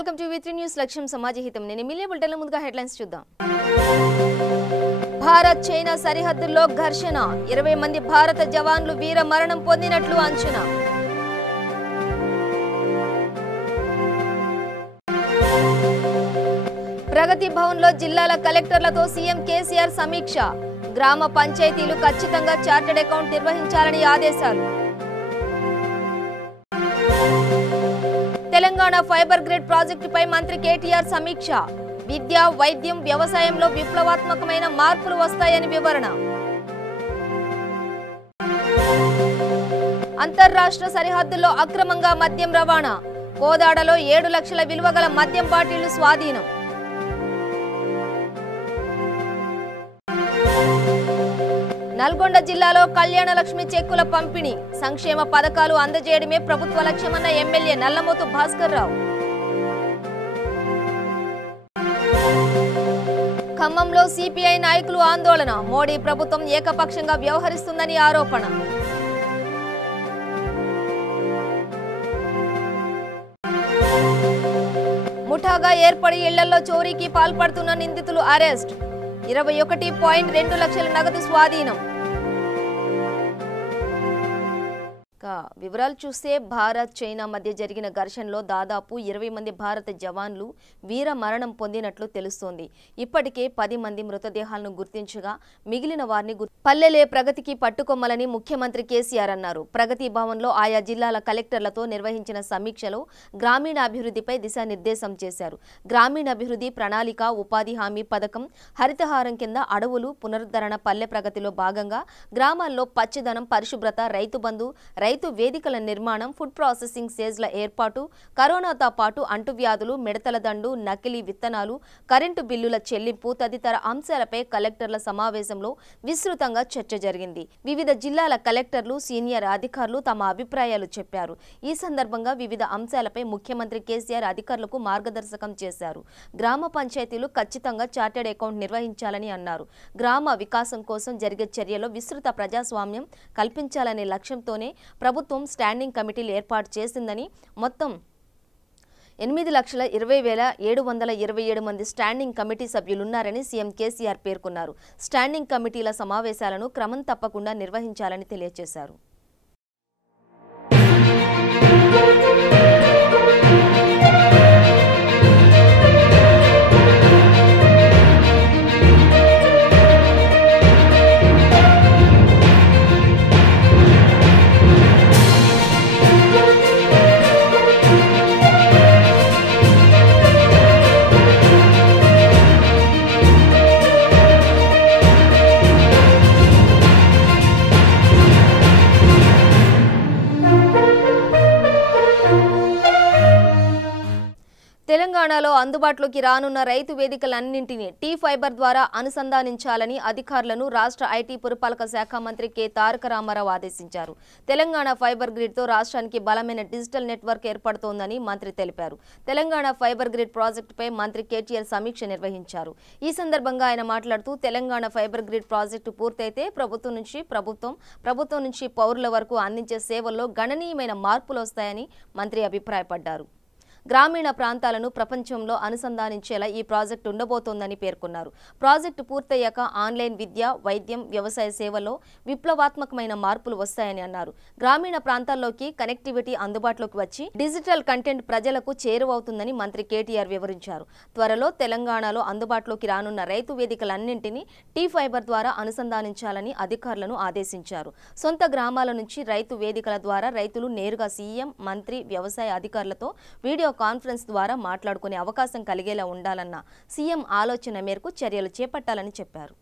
Welcome to వి3 news లక్ష్యం సమాజహితం. నేను మిలియా బులెటిన్ల ముందుగా హెడ్లైన్స్ చూద్దాం. భారత్ చైనా సరిహద్దుల్లో ఘర్షణ, 20 మంది భారత జవాన్లు వీర మరణం పొందినట్లు అంచనా. ప్రగతి భవన్లో జిల్లాల కలెక్టర్లతో సీఎం కేసీఆర్ సమీక్ష, గ్రామ పంచాయతీలు ఖచ్చితంగా చార్టెడ్ అకౌంట్ నిర్వహించాలని ఆదేశాలు. తెలంగాణ ఫైబర్ గ్రిడ్ ప్రాజెక్టుపై మంత్రి కేటీఆర్ సమీక్ష, విద్య, వైద్యం, వ్యవసాయంలో విప్లవాత్మకమైన మార్పులు వస్తాయని వివరణ. అంతర్రాష్ట్ర సరిహద్దుల్లో అక్రమంగా మద్యం రవాణా, కోదాడలో 7 లక్షల విలువ గల మద్యం బాటిళ్లు స్వాధీనం. నల్గొండ జిల్లాలో కళ్యాణ లక్ష్మి చెక్కుల పంపిణీ, సంక్షేమ పథకాలు అందజేయడమే ప్రభుత్వ లక్ష్యమన్న ఎమ్మెల్యే నల్లమోతు భాస్కర్ రావు. ఖమ్మంలో సిపిఐ నాయకులు ఆందోళన, మోడీ ప్రభుత్వం ఏకపక్షంగా వ్యవహరిస్తుందని ఆరోపణ. ముఠాగా ఏర్పడి ఇళ్లలో చోరీకి పాల్పడుతున్న నిందితులు అరెస్ట్, 21.2 లక్షల నగదు స్వాధీనం. వివరాలు చూస్తే భారత్ చైనా మధ్య జరిగిన ఘర్షణలో దాదాపు 20 మంది భారత జవాన్లు వీర మరణం పొందినట్లు తెలుస్తోంది. ఇప్పటికే 10 మంది మృతదేహాలను గుర్తించగా మిగిలిన వారిని పల్లెలే ప్రగతికి పట్టుకొమ్మలని ముఖ్యమంత్రి కేసీఆర్ అన్నారు. ప్రగతి భవన్లో ఆయా జిల్లాల కలెక్టర్లతో నిర్వహించిన సమీక్షలో గ్రామీణాభివృద్ధిపై దిశానిర్దేశం చేశారు. గ్రామీణాభివృద్ధి ప్రణాళిక, ఉపాధి హామీ పథకం, హరితహారం కింద అడవులు పునరుద్ధరణ, పల్లె ప్రగతిలో భాగంగా గ్రామాల్లో పచ్చదనం, పరిశుభ్రత, రైతు బంధు, రైతు వేదికల నిర్మాణం, ఫుడ్ ప్రాసెసింగ్ సేజ్ల ఏర్పాటు, కరోనాతో పాటు అంటువ్యాధులు, మిడతల దండు, నకిలీ విత్తనాలు, కరెంటు బిల్లుల చెల్లింపు తదితర అంశాలపై కలెక్టర్ల సమావేశంలో విస్తృతంగా చర్చ జరిగింది. వివిధ జిల్లాల కలెక్టర్లు, సీనియర్ అధికారులు తమ అభిప్రాయాలు చెప్పారు. ఈ సందర్భంగా వివిధ అంశాలపై ముఖ్యమంత్రి కేసీఆర్ అధికారులకు మార్గదర్శకం చేశారు. గ్రామ పంచాయతీలు ఖచ్చితంగా చార్టెడ్ అకౌంట్ నిర్వహించాలని అన్నారు. గ్రామ వికాసం కోసం జరిగే చర్యలో విస్తృత ప్రజాస్వామ్యం కల్పించాలనే లక్ష్యంతోనే ప్రభుత్వం స్టాండింగ్ కమిటీలు ఏర్పాటు చేసిందని, మొత్తం 8,20,727 మంది స్టాండింగ్ కమిటీ సభ్యులున్నారని సీఎం కేసీఆర్ పేర్కొన్నారు. స్టాండింగ్ కమిటీల సమావేశాలను క్రమం తప్పకుండా నిర్వహించాలని తెలియజేశారు. తెలంగాణలో అందుబాటులోకి రానున్న రైతు వేదికలన్నింటినీ టీ ఫైబర్ ద్వారా అనుసంధానించాలని అధికారులను రాష్ట్ర ఐటీ పురపాలక శాఖ మంత్రి కె తారక రామారావు ఆదేశించారు. తెలంగాణ ఫైబర్ గ్రిడ్తో రాష్ట్రానికి బలమైన డిజిటల్ నెట్వర్క్ ఏర్పడుతోందని మంత్రి తెలిపారు. తెలంగాణ ఫైబర్ గ్రిడ్ ప్రాజెక్టుపై మంత్రి కేటీఆర్ సమీక్ష నిర్వహించారు. ఈ సందర్భంగా ఆయన మాట్లాడుతూ తెలంగాణ ఫైబర్ గ్రిడ్ ప్రాజెక్టు పూర్తయితే ప్రభుత్వం నుంచి పౌరుల వరకు అందించే సేవల్లో గణనీయమైన మార్పులు వస్తాయని మంత్రి అభిప్రాయపడ్డారు. గ్రామీణ ప్రాంతాలను ప్రపంచంలో అనుసంధానించేలా ఈ ప్రాజెక్టు ఉండబోతోందని పేర్కొన్నారు. ప్రాజెక్టు పూర్తయ్యాక ఆన్లైన్ విద్య, వైద్యం, వ్యవసాయ సేవల్లో విప్లవాత్మకమైన మార్పులు వస్తాయని అన్నారు. గ్రామీణ ప్రాంతాల్లోకి కనెక్టివిటీ అందుబాటులోకి వచ్చి డిజిటల్ కంటెంట్ ప్రజలకు చేరువవుతుందని మంత్రి కేటీఆర్ వివరించారు. త్వరలో తెలంగాణలో అందుబాటులోకి రానున్న రైతు వేదికలన్నింటినీ టీ ఫైబర్ ద్వారా అనుసంధానించాలని అధికారులను ఆదేశించారు. సొంత గ్రామాల నుంచి రైతు వేదికల ద్వారా రైతులు నేరుగా సీఎం, మంత్రి, వ్యవసాయ అధికారులతో వీడియో కాన్ఫరెన్స్ ద్వారా మాట్లాడుకునే అవకాశం కలిగేలా ఉండాలన్న సీఎం ఆలోచన మేరకు చర్యలు చేపట్టాలని చెప్పారు.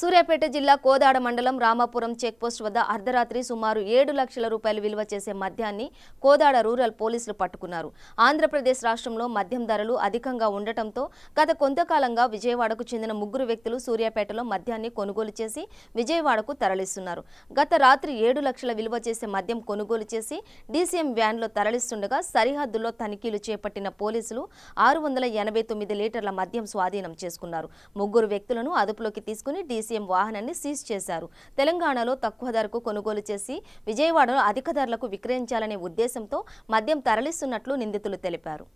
సూర్యాపేట జిల్లా కోదాడ మండలం రామాపురం చెక్పోస్ట్ వద్ద అర్ధరాత్రి సుమారు 7 లక్షల రూపాయలు విలువ చేసే మద్యాన్ని కోదాడ రూరల్ పోలీసులు పట్టుకున్నారు. ఆంధ్రప్రదేశ్ రాష్ట్రంలో మద్యం ధరలు అధికంగా ఉండటంతో గత కొంతకాలంగా విజయవాడకు చెందిన 3 వ్యక్తులు సూర్యాపేటలో మద్యాన్ని కొనుగోలు చేసి విజయవాడకు తరలిస్తున్నారు. గత రాత్రి 7 లక్షల విలువ చేసే మద్యం కొనుగోలు చేసి డీసీఎం వ్యాన్లో తరలిస్తుండగా సరిహద్దుల్లో తనిఖీలు చేపట్టిన పోలీసులు 689 లీటర్ల మద్యం స్వాధీనం చేసుకున్నారు. 3 వ్యక్తులను అదుపులోకి తీసుకుని డీసీఎం వాహనాన్ని సీజ్ చేశారు. తెలంగాణలో తక్కువ ధరకు కొనుగోలు చేసి విజయవాడలో అధిక ధరలకు విక్రయించాలనే ఉద్దేశంతో మద్యం తరలిస్తున్నట్లు నిందితులు తెలిపారు.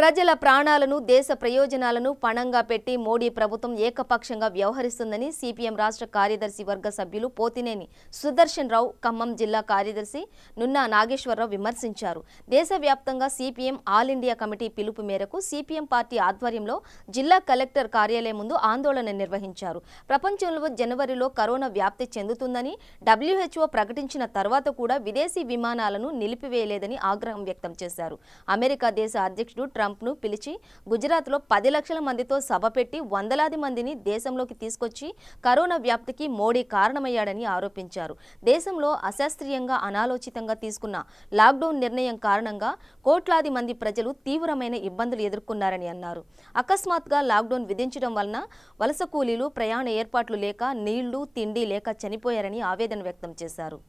ప్రజల ప్రాణాలను దేశ ప్రయోజనాలను పణంగా పెట్టి మోడీ ప్రభుత్వం ఏకపక్షంగా వ్యవహరిస్తుందని సిపిఎం రాష్ట్ర కార్యదర్శి వర్గ సభ్యులు పోతినేని సుదర్శన్ రావు, ఖమ్మం జిల్లా కార్యదర్శి నున్నా నాగేశ్వరరావు విమర్శించారు. దేశవ్యాప్తంగా సిపిఎం ఆల్ ఇండియా కమిటీ పిలుపు మేరకు సిపిఎం పార్టీ ఆధ్వర్యంలో జిల్లా కలెక్టర్ కార్యాలయం ముందు ఆందోళన నిర్వహించారు. ప్రపంచంలో జనవరిలో కరోనా వ్యాప్తి చెందుతుందని WHO ప్రకటించిన తర్వాత కూడా విదేశీ విమానాలను నిలిపివేయలేదని ఆగ్రహం వ్యక్తం చేశారు. అమెరికా దేశ అధ్యక్షుడు ట్రంప్ను పిలిచి గుజరాత్లో 10 లక్షల మందితో సభ పెట్టి వందలాది మందిని దేశంలోకి తీసుకొచ్చి కరోనా వ్యాప్తికి మోడీ కారణమయ్యాడని ఆరోపించారు. దేశంలో అశాస్త్రీయంగా అనాలోచితంగా తీసుకున్న లాక్డౌన్ నిర్ణయం కారణంగా కోట్లాది మంది ప్రజలు తీవ్రమైన ఇబ్బందులు ఎదుర్కొన్నారని అన్నారు. అకస్మాత్తుగా లాక్డౌన్ విధించడం వలన వలస కూలీలు ప్రయాణ ఏర్పాట్లు లేక నీళ్లు తిండి లేక చనిపోయారని ఆవేదన వ్యక్తం చేశారు.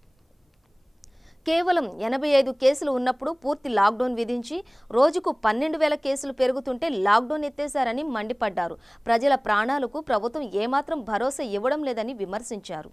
కేవలం 85 కేసులు ఉన్నప్పుడు పూర్తి లాక్డౌన్ విధించి రోజుకు 12,000 కేసులు పెరుగుతుంటే లాక్డౌన్ ఎత్తేశారని మండిపడ్డారు. ప్రజల ప్రాణాలకు ప్రభుత్వం ఏమాత్రం భరోసా ఇవ్వడం లేదని విమర్శించారు.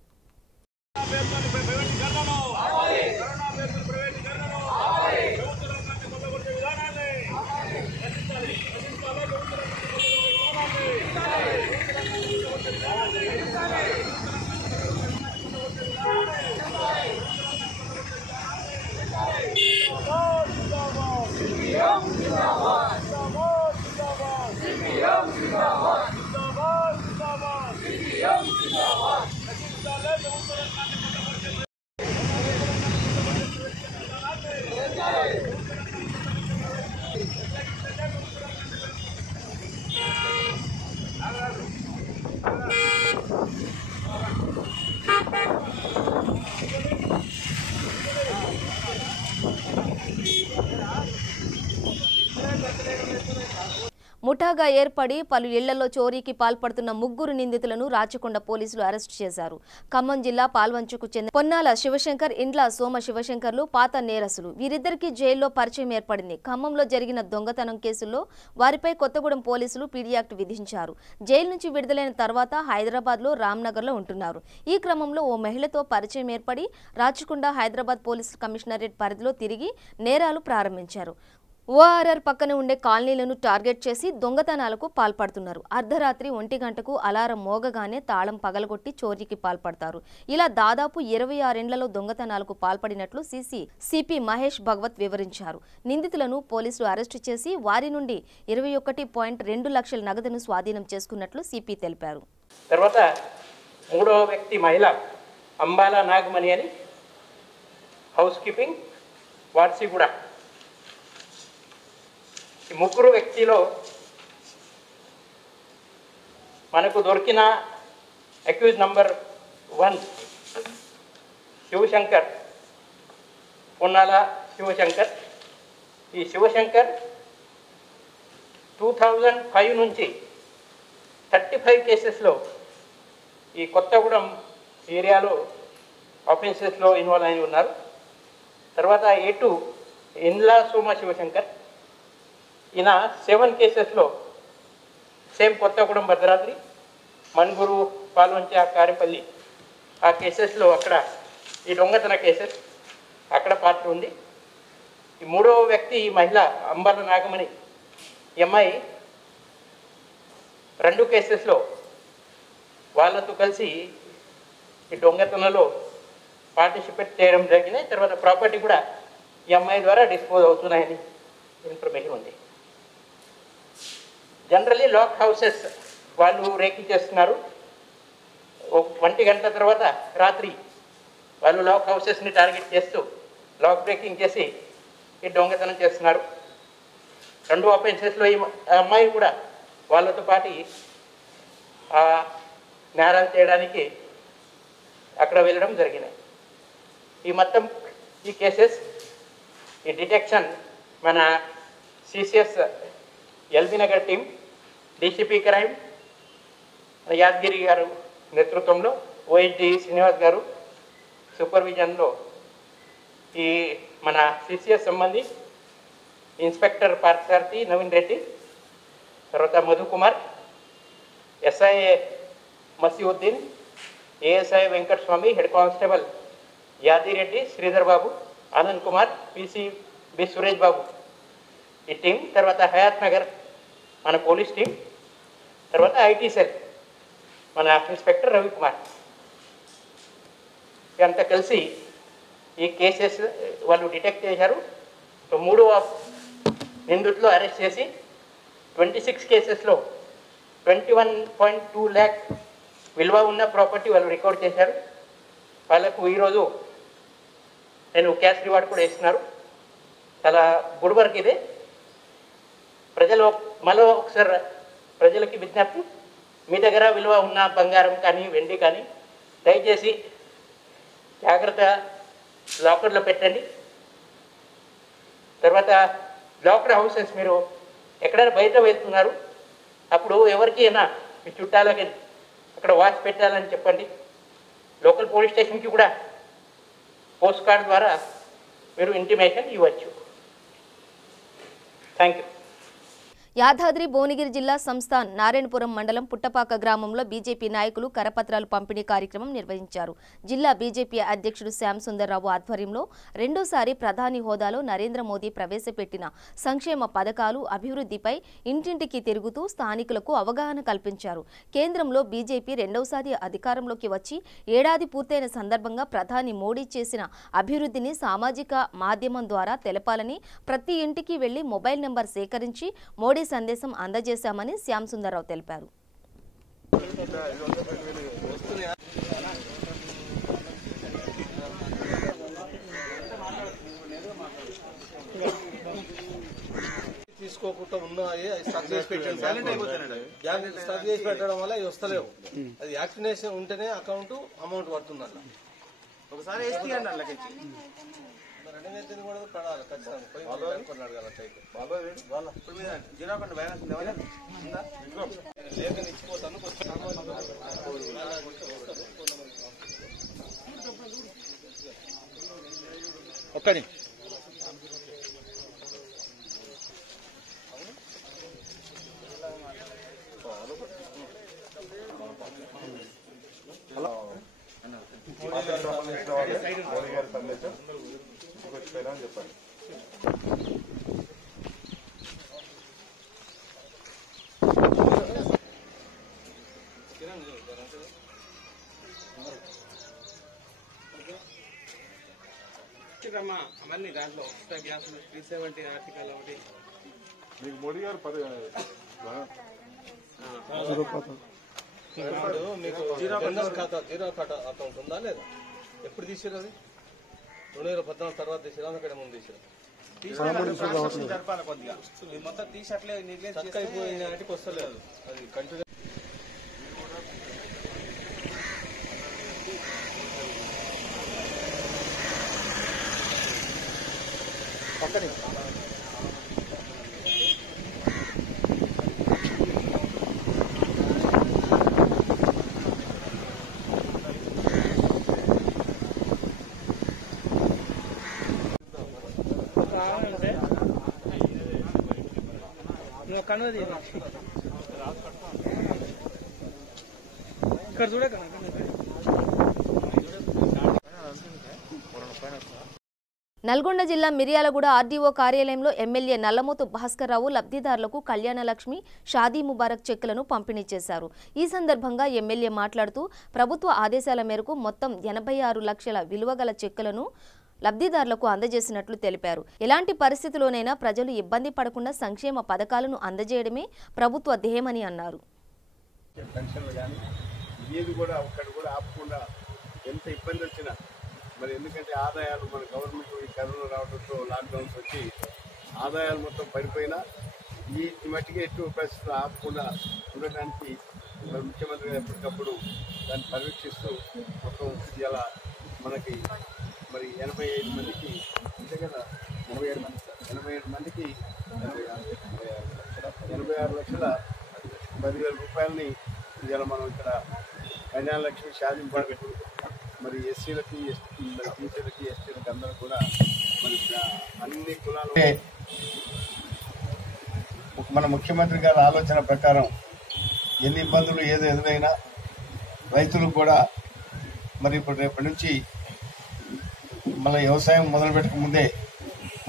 ముఠాగా ఏర్పడి పలు ఇళ్లలో చోరీకి పాల్పడుతున్న 3 నిందితులను రాచకొండ పోలీసులు అరెస్టు చేశారు. ఖమ్మం జిల్లా పాల్వంచుకు చెందిన పొన్నాల శివశంకర్, ఇండ్ల సోమ శివశంకర్లు పాత నేరస్తులు. వీరిద్దరికీ జైల్లో పరిచయం ఏర్పడింది. ఖమ్మంలో జరిగిన దొంగతనం కేసుల్లో వారిపై కొత్తగూడెం పోలీసులు పీడీ యాక్ట్ విధించారు. జైలు నుంచి విడుదలైన తర్వాత హైదరాబాద్లో రామ్నగర్లో ఉంటున్నారు. ఈ క్రమంలో ఓ మహిళతో పరిచయం ఏర్పడి రాచకొండ హైదరాబాద్ పోలీసు కమిషనరేట్ పరిధిలో తిరిగి నేరాలు ప్రారంభించారు. ఓఆర్ఆర్ పక్కన ఉండే కాలనీలను టార్గెట్ చేసి దొంగతనాలకు పాల్పడుతున్నారు. అర్ధరాత్రి 1 గంటకు అలారం మోగగానే తాళం పగలగొట్టి చోరీకి పాల్పడతారు. ఇలా దాదాపు 26 ఇండ్లలో దొంగతనాలకు పాల్పడినట్లు సిపి మహేష్ భగవత్ వివరించారు. నిందితులను పోలీసులు అరెస్టు చేసి వారి నుండి 21.2 లక్షల నగదును స్వాధీనం చేసుకున్నట్లు సిపి తెలిపారు. తర్వాత 3వ వ్యక్తి మహిళ అంబాలా నాగమణి అని హౌస్ కీపింగ్ వార్సిగూడ. ఈ 3 వ్యక్తిలో మనకు దొరికిన అక్యూజ్ నంబర్ 1 శివశంకర్, పొన్నాల శివశంకర్. ఈ శివశంకర్ 2005 నుంచి 35 కేసెస్లో ఈ కొత్తగూడెం ఏరియాలో ఆఫెన్సెస్లో ఇన్వాల్వ్ అయి ఉన్నారు. తర్వాత A2 ఇండ్ల సోమ శివశంకర్, ఈయన 7 కేసెస్లో సేమ్ కొత్తగూడెం, భద్రాద్రి, మణుగూరు, పాల్వంచ, కారేపల్లి ఆ కేసెస్లో అక్కడ ఈ దొంగతన కేసెస్ అక్కడ పాత్ర ఉంది. ఈ 3వ వ్యక్తి ఈ మహిళ అంబాల నాగమణి అమ్మాయి 2 కేసెస్లో వాళ్ళతో కలిసి ఈ దొంగతనంలో పార్టిసిపేట్ చేయడం జరిగింది. తర్వాత ప్రాపర్టీ కూడా ఈ అమ్మాయి ద్వారా డిస్పోజ్ అవుతున్నాయని ఇన్ఫర్మేషన్ ఉంది. జనరల్లీ లాక్ హౌసెస్ వాళ్ళు రేకి చేస్తున్నారు. 1 గంట తర్వాత రాత్రి వాళ్ళు లాక్ హౌసెస్ని టార్గెట్ చేస్తూ లాక్ బ్రేకింగ్ చేసి ఈ దొంగతనం చేస్తున్నారు. 2 అఫెన్సెస్లో ఈ అమ్మాయి కూడా వాళ్ళతో పాటు నేరాలు చేయడానికి అక్కడ వెళ్ళడం జరిగినాయి. ఈ మొత్తం ఈ కేసెస్ ఈ డిటెక్షన్ మన CCS LB Nagar team, DCP crime Yadagiri గారు నేతృత్వంలో, ఓఎస్డి శ్రీనివాస్ గారు సూపర్విజన్లో ఈ మన సిసిఎస్ సంబంధి ఇన్స్పెక్టర్ పార్థసారథి నవీన్ రెడ్డి, తర్వాత Madhukumar, SI Masiuddin, ASI Venkataswamy, head constable Yadireddy, Sridhar Babu, Anand Kumar, PCB Suresh Babu ఈ టీం, తర్వాత హయాత్ నగర్ మన పోలీస్ టీం, తర్వాత ఐటీ సెల్ మన ఇన్స్పెక్టర్ రవికుమార్ ఇదంతా కలిసి ఈ కేసెస్ వాళ్ళు డిటెక్ట్ చేశారు. సో 3వ నిందితులు అరెస్ట్ చేసి 26 కేసెస్లో 21.2 lakh విలువ ఉన్న ప్రాపర్టీ వాళ్ళు రికవర్ చేశారు. వాళ్ళకు ఈరోజు నేను క్యాష్ రివార్డ్ కూడా ఇస్తున్నారు. చాలా గుడ్ వర్క్ ఇదే. ప్రజలు మళ్ళీ ఒకసారి ప్రజలకి విజ్ఞప్తి, మీ దగ్గర విలువ ఉన్న బంగారం కానీ వెండి కానీ దయచేసి జాగ్రత్త లాకర్లో పెట్టండి. తర్వాత లాకర్ హౌసెస్ మీరు ఎక్కడైనా బయట వెళ్తున్నారు అప్పుడు ఎవరికైనా మీ చుట్టాలకి అక్కడ వాచ్ పెట్టాలని చెప్పండి. లోకల్ పోలీస్ స్టేషన్కి కూడా పోస్ట్ కార్డ్ ద్వారా మీరు ఇంటిమేషన్ ఇవ్వచ్చు. Thank you. యాదాద్రి భువనగిరి జిల్లా సంస్థాన్ నారాయణపురం మండలం పుట్టపాక గ్రామంలో బీజేపీ నాయకులు కరపత్రాలు పంపిణీ కార్యక్రమం నిర్వహించారు. జిల్లా బీజేపీ అధ్యక్షుడు శ్యామ్ సుందర్రావు ఆధ్వర్యంలో రెండోసారి ప్రధాని హోదాలో నరేంద్ర మోదీ ప్రవేశపెట్టిన సంక్షేమ పథకాలు, అభివృద్ధిపై ఇంటింటికి తిరుగుతూ స్థానికులకు అవగాహన కల్పించారు. కేంద్రంలో బీజేపీ రెండోసారి అధికారంలోకి వచ్చి ఏడాది పూర్తయిన సందర్భంగా ప్రధాని మోడీ చేసిన అభివృద్ధిని సామాజిక మాధ్యమం ద్వారా తెలపాలని ప్రతి ఇంటికి వెళ్లి మొబైల్ నెంబర్ సేకరించి మోడీ సందేశం అందజేశామని శ్యామ్ సుందర్రావు తెలిపారు. తీసుకోకుండా ఉన్నాయి స్టాక్ చేసి పెట్టడం వల్ల ఇవి వస్తలేవు. అది యాక్టివేషన్ ఉంటేనే అకౌంట్ అమౌంట్ పడుతుంది అన్న. ఒకసారి కూడా పడాలి ఖచ్చితంగా. ఒక్కడి చెప్పండి. అవన్నీ దాంట్లో గ్యాస్ 370 ఆర్టికల్ ఒకటి మీకు మోడీ గారు మీకు జీరో అకౌంట్ ఉందా లేదా? ఎప్పుడు తీసారు? అది 2014 తర్వాత తీసారా? అక్కడ ముందు తీసారు? జరపాలి కొద్దిగా మొత్తం తీసట్లే అయిపోయిన వాటికి వస్తలేదు. అది కంటిన్యూ పక్కనే ఇక్కడ చూడే కదా. నల్గొండ జిల్లా మిర్యాలగూడ ఆర్డీఓ కార్యాలయంలో ఎమ్మెల్యే నల్లమోతు భాస్కర్రావు లబ్ధిదారులకు కళ్యాణలక్ష్మి, షాదీ ముబారక్ చెక్కులను పంపిణీ చేశారు. ఈ సందర్భంగా ఎమ్మెల్యే మాట్లాడుతూ ప్రభుత్వ ఆదేశాల మేరకు మొత్తం 86 లక్షల విలువ గల చెక్కులను లబ్ధిదారులకు అందజేసినట్లు తెలిపారు. ఎలాంటి పరిస్థితిలోనైనా ప్రజలు ఇబ్బంది పడకుండా సంక్షేమ పథకాలను అందజేయడమే ప్రభుత్వ ధ్యేయమని అన్నారు. ఏది కూడా ఒక్కటి కూడా ఆపకుండా ఎంత ఇబ్బంది వచ్చినా మరి ఎందుకంటే ఆదాయాలు మన గవర్నమెంట్ ఈ కరోనా రావడంతో లాక్డౌన్స్ వచ్చి ఆదాయాలు మొత్తం పడిపోయినా ఈ మట్టికి ఎటు పరిస్థితులు ఆపకుండా ఉండడానికి మరి ముఖ్యమంత్రి గారు ఎప్పటికప్పుడు దాన్ని పర్యవేక్షిస్తూ మొత్తం ఇలా మనకి మరి 85 మందికి అంతే కదా 87 మందికి 86 లక్షల 10,000 రూపాయలని ఇవాళ మనం ఇక్కడ కళ్యాణ లక్ష్మి సాధింపబడుతూ మరి ఎస్సీలకి మరి టీచర్లకి ఎస్టీలకి అందరూ కూడా మరి అన్ని కులాలు మన ముఖ్యమంత్రి గారి ఆలోచన ప్రకారం ఎన్ని ఇబ్బందులు ఏదో ఎదురైనా రైతులు కూడా మరి ఇప్పుడు రేపటి నుంచి మన వ్యవసాయం మొదలు పెట్టక ముందే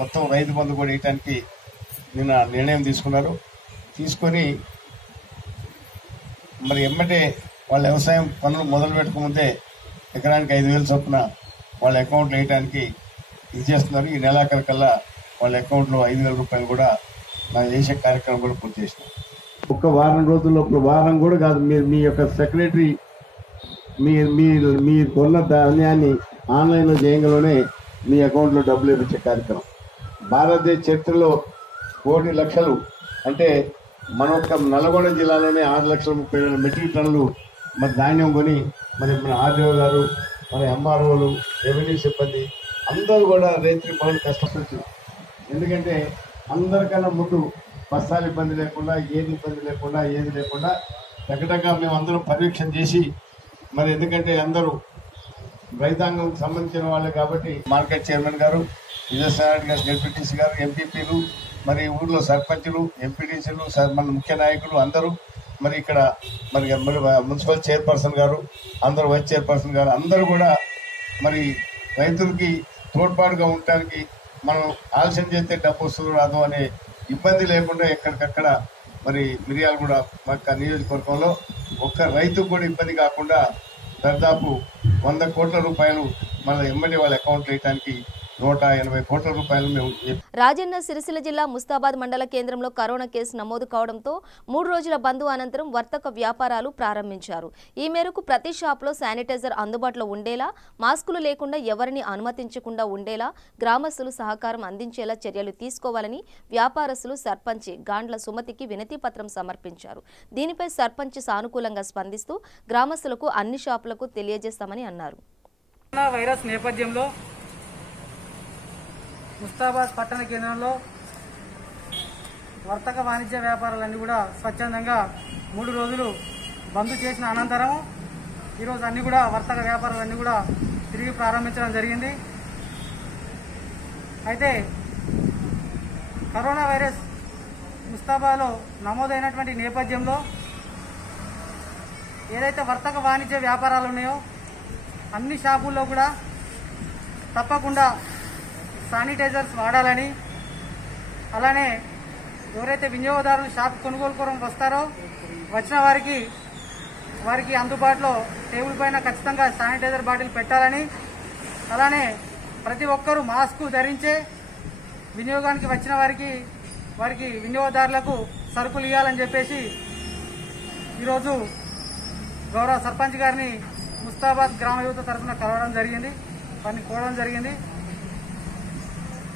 మొత్తం రైతు బంధు కూడా ఇవ్వడానికి నిన్న నిర్ణయం తీసుకొని మరి ఎమ్మటే వాళ్ళ వ్యవసాయం పనులు మొదలు పెట్టకముందే ఎకరానికి 5,000 చొప్పున వాళ్ళ అకౌంట్లో వేయడానికి ఇది చేస్తున్నారు. ఈ నెలాఖరు కల్లా వాళ్ళ అకౌంట్లో 5,000 రూపాయలు కూడా నాకు చేసే కార్యక్రమం కూడా పూర్తి చేసినాం. ఒక్క వారం రోజుల్లో వారం కూడా కాదు, మీరు మీ యొక్క సెక్రటరీ మీరు కొన్న ధాన్యాన్ని ఆన్లైన్లో చేయగలనే మీ అకౌంట్లో డబ్బులు ఇచ్చే కార్యక్రమం భారతదేశ చరిత్రలో 1,00,00,000 లక్షలు అంటే మన ఒక్క నల్గొండ జిల్లాలోనే 6,30,000 మెట్రిక్ టన్నులు మరి ధాన్యం కొని మరి మన ఆర్డీఓ గారు మన ఎంఆర్ఓలు రెవెన్యూ సిబ్బంది అందరూ కూడా రైతు పనులు కష్టపడుతూ ఎందుకంటే అందరికన్నా ముందు బస్తాలు ఇబ్బంది లేకుండా ఏది లేకుండా టకటగా మేము అందరం పర్యవేక్షణ చేసి మరి ఎందుకంటే అందరూ రైతాంగం సంబంధించిన వాళ్ళే కాబట్టి మార్కెట్ చైర్మన్ గారు విజయసాయి గారు డిప్యూటీసీ గారు ఎంపీపీలు మరి ఊర్లో సర్పంచులు ఎంపీటీసీలు మన ముఖ్య నాయకులు అందరూ మరి ఇక్కడ మరి మున్సిపల్ చైర్పర్సన్ గారు అందరూ వైస్ చైర్పర్సన్ గారు అందరూ కూడా మరి రైతులకి తోడ్పాటుగా ఉండటానికి మనం ఆలస్యం చేస్తే డబ్బు వస్తుందో రాదు అనే ఇబ్బంది లేకుండా ఎక్కడికక్కడ మరి మిర్యాలగూడ మన నియోజకవర్గంలో ఒక్క రైతుకు కూడా ఇబ్బంది కాకుండా దాదాపు 100 కోట్ల రూపాయలు మన ఎమ్మడి వాళ్ళ అకౌంట్లో వేయడానికి 180 కోట్ల రూపాయలు మేము. రాజన్న సిరిసిల్ల జిల్లా ముస్తాబాద్ మండల కేంద్రంలో కరోనా కేసు నమోదు కావడంతో 3 రోజుల బంద్ అనంతరం వర్తక వ్యాపారాలు ప్రారంభించారు. ఈ మేరకు ప్రతి షాప్లో శానిటైజర్ అందుబాటులో ఉండేలా, మాస్కులు లేకుండా ఎవరిని అనుమతించకుండా ఉండేలా గ్రామస్తులు సహకారం అందించేలా చర్యలు తీసుకోవాలని వ్యాపారస్తులు సర్పంచ్ గాండ్ల సుమతికి వినతి పత్రం సమర్పించారు. దీనిపై సర్పంచ్ సానుకూలంగా స్పందిస్తూ గ్రామస్తులకు అన్ని షాపులకు తెలియజేస్తామని అన్నారు. వైరస్ నేపథ్యంలో ముస్తాబాద్ పట్టణ కేంద్రంలో వర్తక వాణిజ్య వ్యాపారాలన్నీ కూడా స్వచ్ఛందంగా 3 రోజులు బంద్ చేసిన అనంతరం ఈరోజు అన్ని కూడా వర్తక వ్యాపారాలన్నీ కూడా తిరిగి ప్రారంభించడం జరిగింది. అయితే కరోనా వైరస్ ముస్తాబాద్లో నమోదైనటువంటి నేపథ్యంలో ఏదైతే వర్తక వాణిజ్య వ్యాపారాలు ఉన్నాయో అన్ని షాపుల్లో కూడా తప్పకుండా శానిటైజర్స్ వాడాలని, అలానే ఎవరైతే వినియోగదారులు షాప్ కొనుగోలు కోసం వస్తారో వచ్చిన వారికి అందుబాటులో టేబుల్ పైన ఖచ్చితంగా శానిటైజర్ బాటిల్ పెట్టాలని, అలానే ప్రతి ఒక్కరూ మాస్క్ ధరించే వినియోగానికి వచ్చిన వారికి వినియోగదారులకు సరుకులు ఇవ్వాలని చెప్పేసి ఈరోజు గౌరవ సర్పంచ్ గారిని ముస్తాబాద్ గ్రామ యువత తరఫున కలవడం జరిగింది, వారిని కోరడం జరిగింది.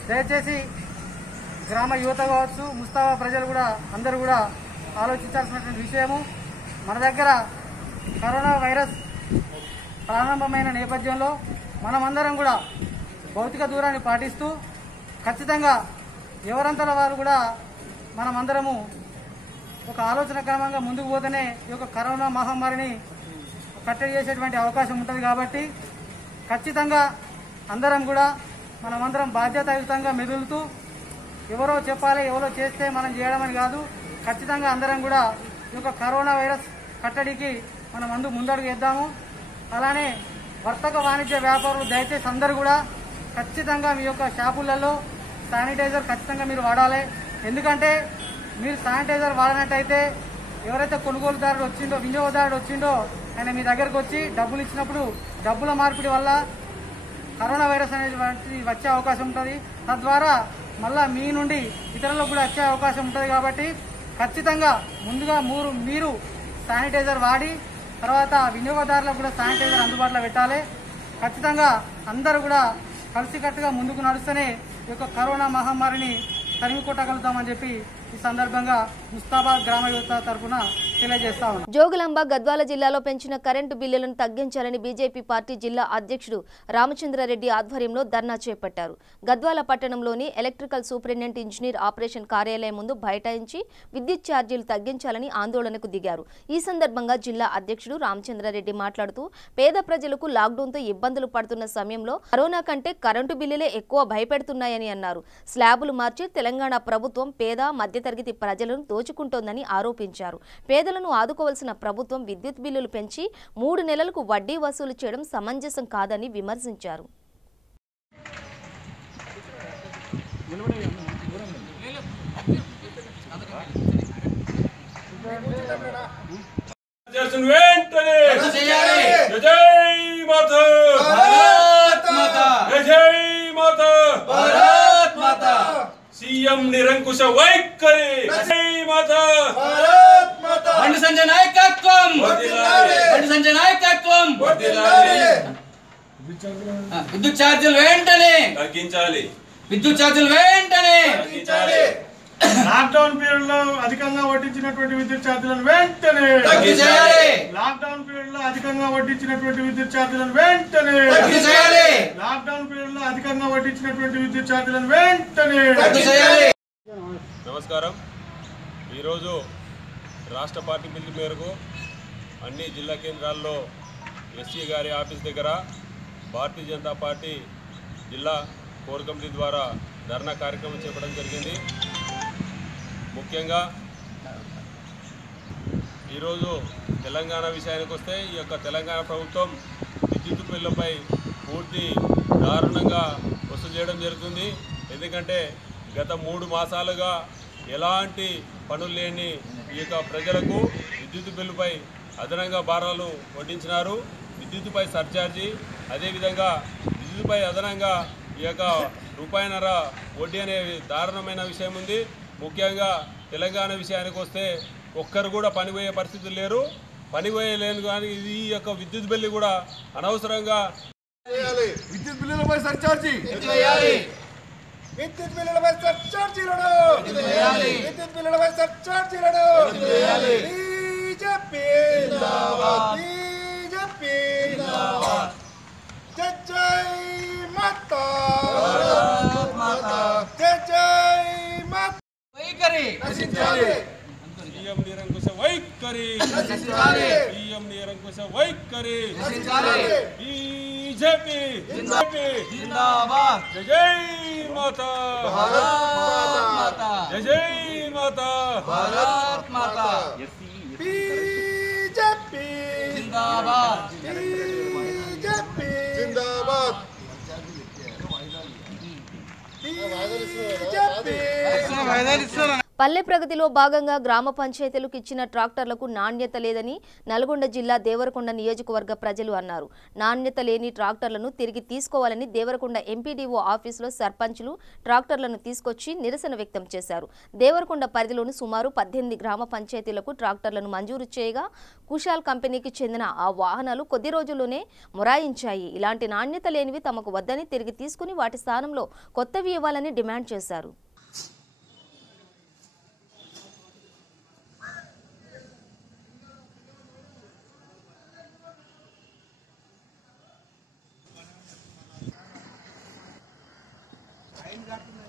దయచేసి గ్రామ యువత కావచ్చు, ముస్తాబా ప్రజలు కూడా అందరూ కూడా ఆలోచించాల్సినటువంటి విషయము, మన దగ్గర కరోనా వైరస్ ప్రారంభమైన నేపథ్యంలో మనమందరం కూడా భౌతిక దూరాన్ని పాటిస్తూ ఖచ్చితంగా ఎవరంతల వారు కూడా మనమందరము ఒక ఆలోచన క్రమంగా ముందుకు పోతేనే ఈ యొక్క కరోనా మహమ్మారిని కట్టడి చేసేటువంటి అవకాశం ఉంటుంది. కాబట్టి ఖచ్చితంగా అందరం కూడా మనమందరం బాధ్యతాయుతంగా మెదులుతూ ఎవరో చెప్పాలి ఎవరో చేస్తే మనం చేయడం అని కాదు, ఖచ్చితంగా అందరం కూడా ఈ యొక్క కరోనా వైరస్ కట్టడికి మనం ముందడుగు వేద్దాము. అలానే వర్తక వాణిజ్య వ్యాపారులు దయచేసి అందరూ కూడా ఖచ్చితంగా మీ యొక్క షాపులలో శానిటైజర్ ఖచ్చితంగా మీరు వాడాలి. ఎందుకంటే మీరు శానిటైజర్ వాడినట్టయితే ఎవరైతే కొనుగోలుదారుడు వచ్చిండో వినియోగదారుడు వచ్చిండో ఆయన మీ దగ్గరకు వచ్చి డబ్బులు ఇచ్చినప్పుడు డబ్బుల మార్పిడి వల్ల కరోనా వైరస్ అనేది వచ్చే అవకాశం ఉంటుంది. తద్వారా మళ్ళా మీ నుండి ఇతరులకు కూడా వచ్చే అవకాశం ఉంటుంది. కాబట్టి ఖచ్చితంగా ముందుగా మీరు శానిటైజర్ వాడి తర్వాత వినియోగదారులకు కూడా శానిటైజర్ అందుబాటులో పెట్టాలి. ఖచ్చితంగా అందరూ కూడా కలిసికట్టుగా ముందుకు నడుస్తూనే ఈ యొక్క కరోనా మహమ్మారిని తరిమి కొట్టగలుగుతామని చెప్పి ఈ సందర్భంగా ముస్తాబాద్ గ్రామ యువత తరఫున తెలియజేస్తా ఉన్నాం. జోగులాంబ గద్వాల జిల్లాలో పెంచిన కరెంటు బిల్లులను తగ్గించాలని బీజేపీ పార్టీ జిల్లా అధ్యక్షుడు రామచంద్రారెడ్డి ఆధ్వర్యంలో ధర్నా చేపట్టారు. గద్వాల పట్టణంలోని ఎలక్ట్రికల్ సూపరింటెండెంట్ ఇంజనీర్ ఆపరేషన్ కార్యాలయం ముందు బైఠాయించి విద్యుత్ ఛార్జీలు తగ్గించాలని ఆందోళనకు దిగారు. ఈ సందర్భంగా జిల్లా అధ్యక్షుడు రామచంద్రారెడ్డి మాట్లాడుతూ పేద ప్రజలకు లాక్డౌన్తో ఇబ్బందులు పడుతున్న సమయంలో కరోనా కంటే కరెంటు బిల్లులే ఎక్కువ భయపెడుతున్నాయని అన్నారు. స్లాబులు మార్చి తెలంగాణ ప్రభుత్వం పేద మధ్యతరగతి ప్రజలను దోచుకుంటోందని ఆరోపించారు. పేదలను ఆదుకోవాల్సిన ప్రభుత్వం విద్యుత్ బిల్లులు పెంచి 3 నెలలకు వడ్డీ వసూలు చేయడం సమంజసం కాదని విమర్శించారు. सीएम निरंकुश वैखरी जय माता బండి సంజయ్ నాయకత్వం బండి సంజయ్ నాయకత్వం విద్యుత్ ఛార్జీలు వెంటనే తగ్గించాలి విద్యుత్ ఛార్జీలు వెంటనే తగ్గించాలి లాక్డౌన్ పీరియడ్ లో అధికంగా వడ్డించినటువంటి విద్యుత్ ఛార్జీలను వెంటనే తగ్గించాలి లాక్డౌన్ పీరియడ్ లో అధికంగా వడ్డించినటువంటి విద్యుత్ ఛార్జీలను వెంటనే తగ్గించాలి లాక్డౌన్ పీరియడ్ లో అధికంగా వడ్డించినటువంటి విద్యుత్ ఛార్జీలను వెంటనే తగ్గించాలి. నమస్కారం. ఈరోజు రాష్ట్ర పార్టీ పిలుపు మేరకు అన్ని జిల్లా కేంద్రాల్లో ఎస్సీ గారి ఆఫీస్ దగ్గర భారతీయ జనతా పార్టీ జిల్లా కోర్ కమిటీ ద్వారా ధర్నా కార్యక్రమం చేపట్టడం జరిగింది. ముఖ్యంగా ఈరోజు తెలంగాణ విషయానికి వస్తే ఈ యొక్క తెలంగాణ ప్రభుత్వం విద్యుత్ బిల్లుపై పూర్తి దారుణంగా వసూలు చేయడం జరుగుతుంది. ఎందుకంటే గత 3 మాసాలుగా ఎలాంటి పనులు లేని ఈ యొక్క ప్రజలకు విద్యుత్ బిల్లుపై అదనంగా భారాలు వడ్డించినారు. విద్యుత్పై సర్ఛార్జీ, అదేవిధంగా విద్యుత్పై అదనంగా ఈ యొక్క రూపాయిన్నర వడ్డీ అనే దారుణమైన విషయం ఉంది. ముఖ్యంగా తెలంగాణ విషయానికి వస్తే ఒక్కరు కూడా పనిపోయే పరిస్థితులు లేరు. పనిపోయలేను కానీ ఈ యొక్క విద్యుత్ బిల్లు కూడా అనవసరంగా విద్యుత్ బిల్లులపై సర్ఛార్జీ విద్యుత్ బిల్లులపై సర్ఛార్జీలను విద్యుత్ బిల్లులపై సర్ఛార్జీలను బీజేపీ బీజేపీ జై జై మాతా జై జై మాతా వైఖరి నశించాలి సీఎం నిరంకుశ వైఖరి నశించాలి సీఎం నిరంకుశ వైఖరి నశించాలి బీజేపీ జిందాబాద్ జై జై మాతా భారత్ మాతా జై జై మాతా భారత్ మాతా బీజేపీ జిందాబాద్ బీజేపీ జిందాబాద్ బీజేపీ పల్లె ప్రగతిలో భాగంగా గ్రామ పంచాయతీలకు ఇచ్చిన ట్రాక్టర్లకు నాణ్యత లేదని నల్గొండ జిల్లా దేవరకొండ నియోజకవర్గ ప్రజలు అన్నారు. నాణ్యత లేని ట్రాక్టర్లను తిరిగి తీసుకోవాలని దేవరకొండ ఎంపీడీఓ ఆఫీసులో సర్పంచులు ట్రాక్టర్లను తీసుకొచ్చి నిరసన వ్యక్తం చేశారు. దేవరకొండ పరిధిలోని సుమారు 18 గ్రామ పంచాయతీలకు ట్రాక్టర్లను మంజూరు చేయగా కుషాల్ కంపెనీకి చెందిన ఆ వాహనాలు కొద్ది రోజుల్లోనే మొరాయించాయి. ఇలాంటి నాణ్యత లేనివి తమకు వద్దని తిరిగి తీసుకుని వాటి స్థానంలో కొత్తవి ఇవ్వాలని డిమాండ్ చేశారు.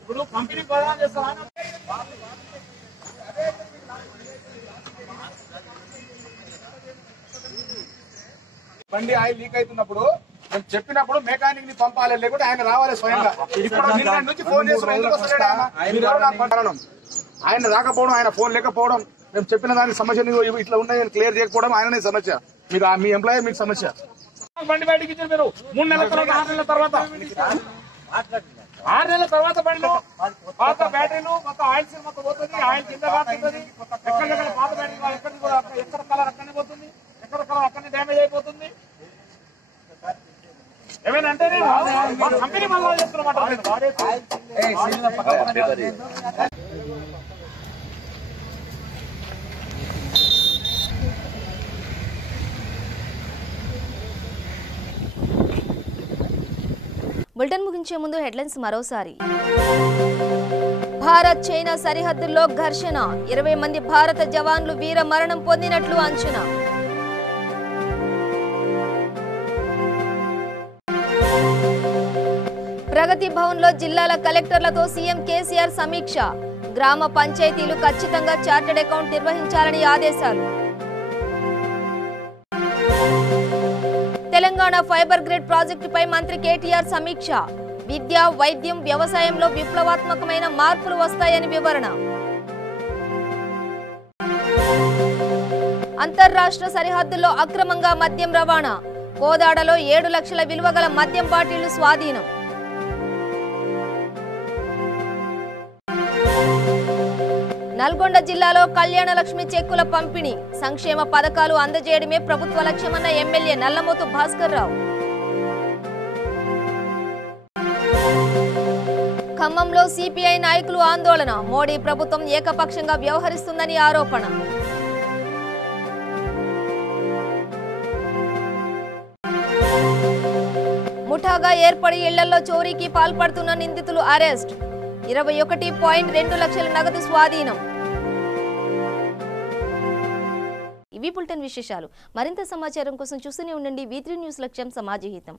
ఇప్పుడు పంపిణీ ప్రదానం చేస్తారా బండి ఆయిల్ లీక్ అవుతున్నప్పుడు నేను చెప్పినప్పుడు మెకానిక్ ని పంపాలి, లేకుంటే ఆయన రావాలి స్వయంగా. ఇప్పుడు నిన్న నుంచి ఫోన్ చేస్తున్నాం, ఎందుకు వస్తలేడు ఆయన? మీరెవరు నాకు కారణం? ఆయన రాకపోవడం, ఆయన ఫోన్ లేకపోవడం, మేము చెప్పిన దానికి సమస్య ఇట్లా ఉన్నాయి క్లియర్ చేయకపోవడం ఆయననే సమస్య. మీకు మీ ఎంప్లాయీ మీకు సమస్య. బండి బయటకి ఇచ్చారు మీరు 3 నెలల తర్వాత 6 నెలల తర్వాత 6 నెలల తర్వాత బండిలో పాత బ్యాటరీలు మొత్తం ఆయిల్ సీల్ మొత్తం పోతుంది, ఆయిల్ కింద కాస్తుంది, ఎక్కడ పాత బ్యాటరీ ఎక్కడ కలర్ అక్కడనే పోతుంది, ఎక్కడ కలర్ అక్కడనే డ్యామేజ్ అయిపోతుంది. ఏమేనంటే కంపెనీ మళ్ళీ చెప్తున్నమాట. బులెటిన్ ముగించే ముందు హెడ్లైన్స్ మరోసారి. భారత్ చైనా సరిహద్దుల్లో ఘర్షణ, 20 మంది భారత జవాన్లు వీర మరణం పొందినట్లు అంచనా. ప్రగతి భవన్లో జిల్లాల కలెక్టర్లతో సీఎం కేసీఆర్ సమీక్ష, గ్రామ పంచాయతీలు ఖచ్చితంగా చార్టెడ్ అకౌంట్ నిర్వహించాలని ఆదేశాలు. తెలంగాణ ఫైబర్ గ్రిడ్ ప్రాజెక్టుపై మంత్రి కేటీఆర్ సమీక్ష, విద్య, వైద్యం, వ్యవసాయంలో విప్లవాత్మకమైన మార్పులు వస్తాయని వివరణ. అంతర్రాష్ట్ర సరిహద్దుల్లో అక్రమంగా మద్యం రవాణా, కోదాడలో 7 లక్షల విలువ గల మద్యం బాటిళ్లు స్వాధీనం. నల్గొండ జిల్లాలో కళ్యాణ లక్ష్మి చెక్కుల పంపిణీ, సంక్షేమ పథకాలు అందజేయడమే ప్రభుత్వ లక్ష్యమన్న ఎమ్మెల్యే నల్లమోతు భాస్కర్ రావు. ఖమ్మంలో సిపిఐ నాయకులు ఆందోళన, మోడీ ప్రభుత్వం ఏకపక్షంగా వ్యవహరిస్తుందని ఆరోపణ. ముఠాగా ఏర్పడి ఇళ్లలో చోరీకి పాల్పడుతున్న నిందితులు అరెస్ట్, 21.2 లక్షల నగదు స్వాధీనం. ఇవి బులెటిన్ విశేషాలు. మరింత సమాచారం కోసం చూస్తూనే ఉండండి V3 న్యూస్ లక్ష్యం సమాజహితం.